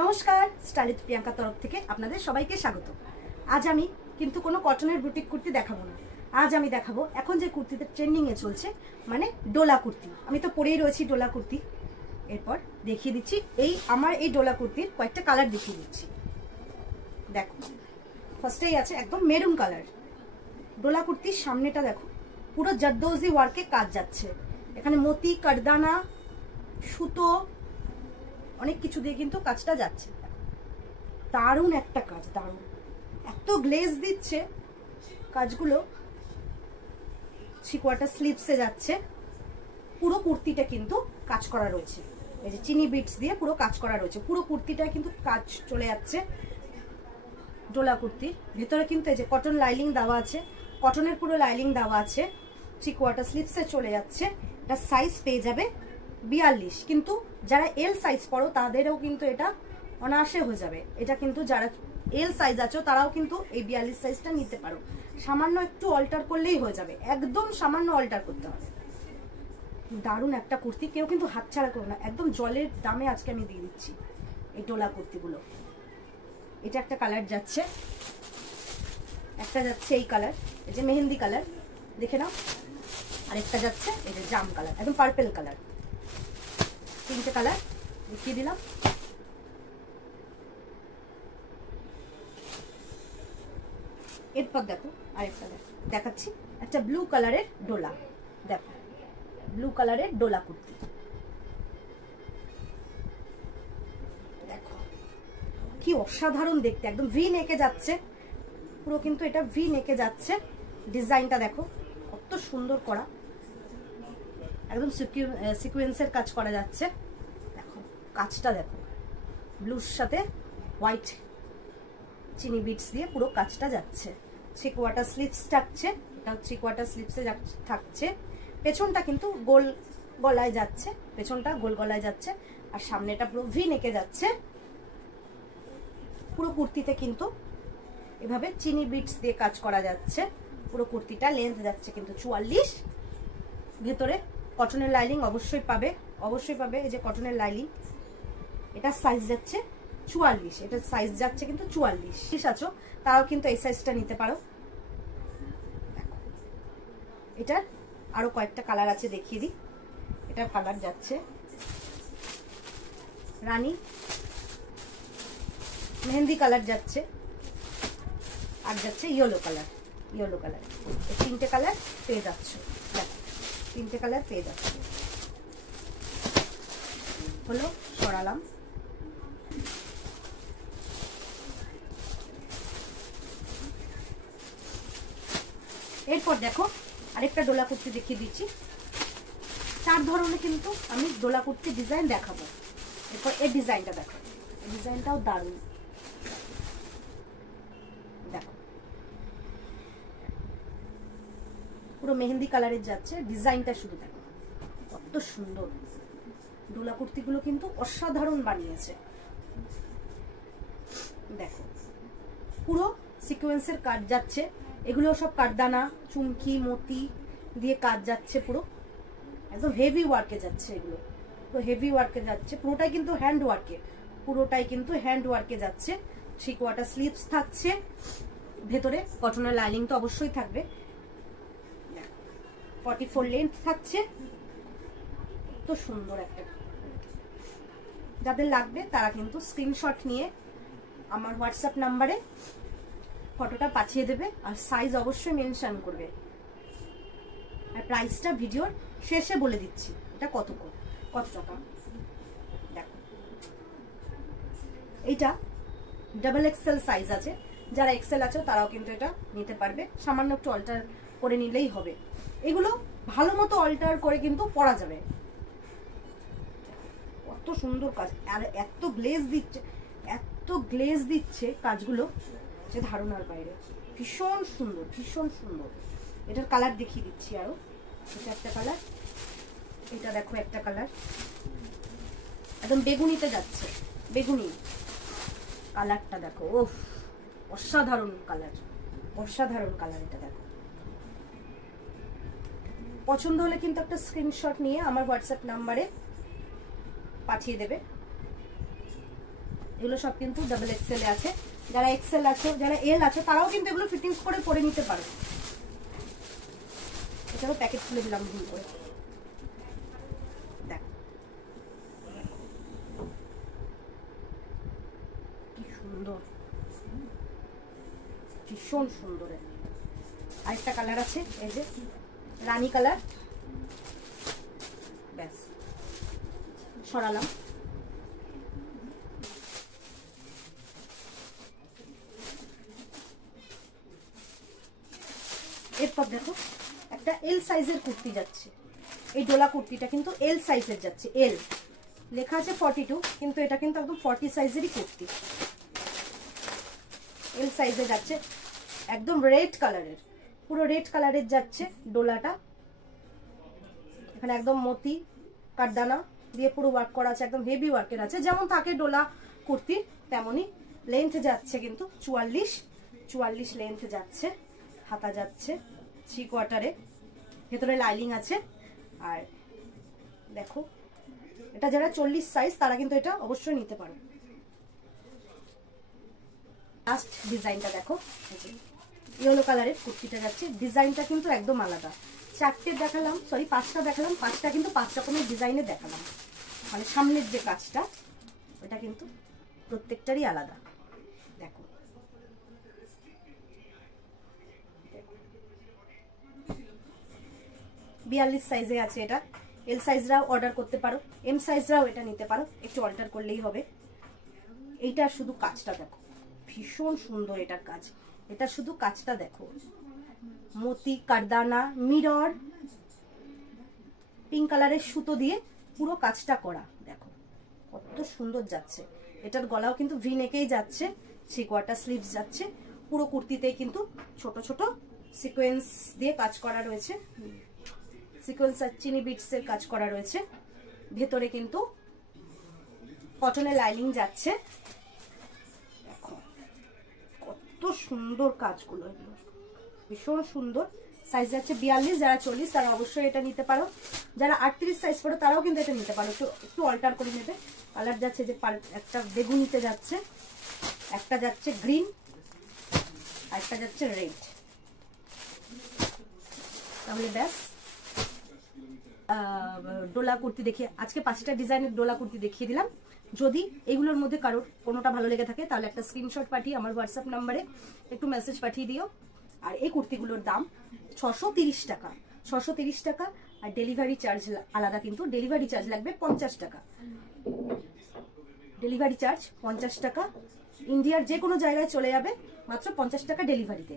নমস্কার, স্টাইলিশ প্রিয়াঙ্কা তরফ থেকে আপনাদের সবাইকে স্বাগত। আজ আমি কিন্তু কোনো কটনের বুটিক কুর্তি দেখাবো না। আজ আমি দেখাবো এখন যে কুর্তিতে ট্রেন্ডিংয়ে চলছে, মানে ডোলা কুর্তি। আমি তো পরেই রয়েছি ডোলা কুর্তি। এরপর দেখিয়ে দিচ্ছি আমার এই ডোলা কুর্তির কয়েকটা কালার দেখিয়ে দিচ্ছি। দেখো, ফার্স্টেই আছে একদম মেরুন কালার ডোলা কুর্তির। সামনেটা দেখো, পুরো জারদৌজি ওয়ার্কে কাজ যাচ্ছে। এখানে মতি, কারদানা, সুতো, অনেক কিছু দিয়ে কিন্তু কাজটা যাচ্ছে। দারুণ একটা কাজ, দারুণ, এত গ্লেজ দিচ্ছে কাজগুলো। সিকোয়াটা স্লিভসে যাচ্ছে। পুরো কুর্তিটা কিন্তু কাজ করা রয়েছে। এই যে চিনি বিটস দিয়ে পুরো কাজ করা রয়েছে। পুরো কুর্তিটা কিন্তু কাজ চলে যাচ্ছে। ডোলা কুর্তি ভেতরে কিন্তু এই যে কটন লাইলিং দেওয়া আছে, কটনের পুরো লাইলিং দেওয়া আছে। সিকোয়াটা স্লিভসে চলে যাচ্ছে। এটা সাইজ পেয়ে যাবে 42, কিন্তু যারা এল সাইজ পড়ো তাদেরও কিন্তু এটা অনায়াসে হয়ে যাবে। এটা কিন্তু যারা এল সাইজ আছো তারাও কিন্তু এই 42 সাইজটা নিতে পারো। সামান্য একটু অল্টার করলেই হয়ে যাবে, একদম সামান্য অল্টার করতে হবে। দারুণ একটা কুর্তি, কেউ কিন্তু হাতছাড়া করো না। একদম জলের দামে আজকে আমি দিয়ে দিচ্ছি এই ডোলা কুর্তিগুলো। এটা একটা কালার যাচ্ছে, একটা যাচ্ছে এই কালার, এই যে মেহেন্দি কালার, দেখে নাও। আরেকটা যাচ্ছে এই যে জাম কালার, একদম পার্পেল কালার। তিনটে কালার দেখিয়ে দিলাম। এরপর দেখো আরেকটা দেখাচ্ছি, একটা ব্লু কালারের ডোলা। দেখো, ব্লু কালারের ডোলা কুর্তি। দেখো কি অসাধারণ দেখতে, একদম ভি নেকে যাচ্ছে পুরো, কিন্তু এটা ভি নেকে যাচ্ছে। ডিজাইনটা দেখো কত সুন্দর করা, একদম সিকোয়েন্সের কাজ করা যাচ্ছে। দেখো কাজটা দেখো, ব্লুর সাথে হোয়াইট চিনি বিটস দিয়ে পুরো কাজটা যাচ্ছে। থ্রি কোয়ার্টার স্লিভস থাকছে, এটা থ্রি কোয়ার্টার স্লিভসে থাকছে। পেছনটা কিন্তু গোল গলায় যাচ্ছে, পেছনটা গোল গলায় যাচ্ছে, আর সামনেটা পুরো ভি নেকে যাচ্ছে। পুরো কুর্তিতে কিন্তু এভাবে চিনি বিটস দিয়ে কাজ করা যাচ্ছে। পুরো কুর্তিটা লেন্থ যাচ্ছে কিন্তু 44। ভেতরে কটনের লাইনিং অবশ্যই পাবে, অবশ্যই পাবে। এই যে কটনের লাইনিং, এটা সাইজ যাচ্ছে 44, এটা সাইজ যাচ্ছে কিন্তু 44 আছো তারাও কিন্তু এই সাইজটা নিতে পারো। এটার আরো কয়েকটা কালার আছে, দেখিয়ে দিই। এটার কালার যাচ্ছে রানী, মেহেন্দি কালার যাচ্ছে, আর যাচ্ছে ইয়েলো কালার। ইয়েলো কালার, এই তিনটে কালার পেয়ে যাচ্ছ। দেখো তিনটে কালার পেয়ে যাচ্ছে। হলো, সরালাম। এরপর দেখো আরেকটা ডোলা কুর্তি দেখিয়ে দিচ্ছি। 4 ধরনের কিন্তু আমি ডোলা কুর্তি ডিজাইন দেখাবো। এরপর এই ডিজাইনটা দেখো, এই ডিজাইনটাও দারুণ। দেখো পুরো মেহেন্দি কালারের যাচ্ছে, ডিজাইনটা শুধু দেখো কত সুন্দর। ডোলা কুর্তিগুলো কিন্তু অসাধারণ বানিয়েছে। দেখো পুরো সিকোয়েন্সের কাজ যাচ্ছে। এগুলো সব কারদানা, চুমকি, মতি দিয়ে কাজ যাচ্ছে। পুরো একদম হেভি ওয়ার্কে যাচ্ছে, এগুলো পুরো হেভি ওয়ার্কে যাচ্ছে। পুরোটাই কিন্তু হ্যান্ড ওয়ার্কে, পুরোটাই কিন্তু হ্যান্ড ওয়ার্কে যাচ্ছে। থ্রি কোয়ার্টার স্লিভস থাকছে। ভেতরে কটনের লাইনিং তো অবশ্যই থাকবে। 44 লেন্থ থাকছে। তো সুন্দর একটা, যাদের লাগবে তারা কিন্তু স্ক্রিনশট নিয়ে আমার হোয়াটসঅ্যাপ নাম্বারে ফটোটা পাঠিয়ে দেবে, আর সাইজ অবশ্যই মেনশন করবে। আর প্রাইসটা ভিডিওর শেষে বলে দিচ্ছি এটা কত টাকা। দেখো এইটা ডাবল এক্সেল সাইজ আছে, যারা এক্সেল আছে তারাও কিন্তু এটা নিতে পারবে। সামান্য একটু অল্টার করে নিলেই হবে। এগুলো ভালো মতো অল্টার করে কিন্তু পরা যাবে। কত সুন্দর কাজ, আর এত গ্লেজ দিচ্ছে, এত গ্লেজ দিচ্ছে কাজগুলো যে ধারণার বাইরে। ভীষণ সুন্দর, ভীষণ সুন্দর। এটার কালার দেখিয়ে দিচ্ছি আরো। এটা একটা কালার, এটা দেখো একটা কালার, একদম বেগুনিতে যাচ্ছে। বেগুনি কালারটা দেখো, ওফ অসাধারণ কালার, অসাধারণ কালার। এটা দেখো, পছন্দ হলে কিন্তু একটা স্ক্রিনশট নিয়ে আমার হোয়াটসঅ্যাপ নাম্বারে পাঠিয়ে দেবে। এগুলো সব কিন্তু ডাবল এক্সেল এ আছে। যারা এক্সেল আছে, যারা এল আছে, তারাও কিন্তু এগুলো ফিটিংস করে পরে নিতে পারে। এটারও প্যাকেট খুলে দিলাম ভুল করে। দেখো কি সুন্দর, ভীষণ সুন্দর। আরেকটা কালার আছে, এই যে রানী কালার। ব্যাস সরালাম। এরপর দেখো একটা এল সাইজের কুর্তি যাচ্ছে। এই ডোলা কুর্তিটা কিন্তু এল সাইজের যাচ্ছে। এল লেখা আছে 42, কিন্তু এটা কিন্তু একদম 40 সাইজেরই কুর্তি। এল সাইজে যাচ্ছে, একদম রেড কালারের, পুরো রেড কালারের যাচ্ছে ডোলাটা। এখানে একদম মতি কাঠদানা দিয়ে পুরো ওয়ার্ক করা আছে, একদম হেভি ওয়ার্কের আছে। যেমন থাকে ডোলা কুর্তি তেমনই। লেন্থ যাচ্ছে কিন্তু 44 লেন্থ যাচ্ছে। হাতা যাচ্ছে 3 কোয়ার্টারে, ভেতরে লাইলিং আছে। আর দেখো এটা যারা 40 সাইজ তারা কিন্তু এটা অবশ্যই নিতে পারো। লাস্ট ডিজাইনটা দেখো, ইয়েলো কালারের কুর্তিটা যাচ্ছে। ডিজাইনটা কিন্তু একদম আলাদা। 4টে দেখালাম, সরি 5টা দেখালাম, 5টা কিন্তু 5 রকমের ডিজাইনে দেখালাম। মানে সামনের যে কাজটা ওটা কিন্তু প্রত্যেকটারই আলাদা। দেখো 42 সাইজে আছে এটা। এল সাইজরাও অর্ডার করতে পারো, এম সাইজরাও এটা নিতে পারো, একটু অল্টার করলেই হবে। এইটা শুধু কাজটা দেখো, ভীষণ সুন্দর এটার কাজ। এটা শুধু কাজটা দেখো, মতি কাঠদানা মিরর পিঙ্ক কালারের সুতো দিয়ে পুরো কাজটা করা। দেখো কত সুন্দর যাচ্ছে। এটার গলাও কিন্তু ভি নেকেই যাচ্ছে, 3 কোয়ার্টার স্লিভস যাচ্ছে। পুরো কুর্তিতেই কিন্তু ছোট ছোট সিকোয়েন্স দিয়ে কাজ করা রয়েছে, সিকোয়েন্স আর চিনি বিটস এর কাজ করা রয়েছে। ভেতরে কিন্তু কটনের লাইনিং যাচ্ছে। দেখো কত সুন্দর কাজগুলো, এগুলো ভীষণ সুন্দর। সাইজ যাচ্ছে 42, যারা 40 তারা অবশ্যই এটা নিতে পারো। যারা 38 সাইজ পড়ো তারাও কিন্তু এটা নিতে পারো, একটু অল্টার করে নেবে। কালার যাচ্ছে যে একটা বেগুনিতে যাচ্ছে, একটা যাচ্ছে গ্রিন, আর একটা যাচ্ছে রেড। তাহলে ব্যাস ডোলা কুর্তি দেখিয়ে আজকে 5টা ডিজাইনের ডোলা কুর্তি দেখিয়ে দিলাম। যদি এগুলোর মধ্যে কারোর কোনোটা ভালো লেগে থাকে তাহলে একটা স্ক্রিনশট পাঠিয়ে আমার হোয়াটসঅ্যাপ নাম্বারে একটু মেসেজ পাঠিয়ে দিও। আর এই কুর্তিগুলোর দাম 630 টাকা, 630 টাকা। আর ডেলিভারি চার্জ আলাদা, কিন্তু ডেলিভারি চার্জ লাগবে 50 টাকা। ডেলিভারি চার্জ 50 টাকা। ইন্ডিয়ার যে কোনো জায়গায় চলে যাবে, মাত্র 50 টাকা ডেলিভারিতে।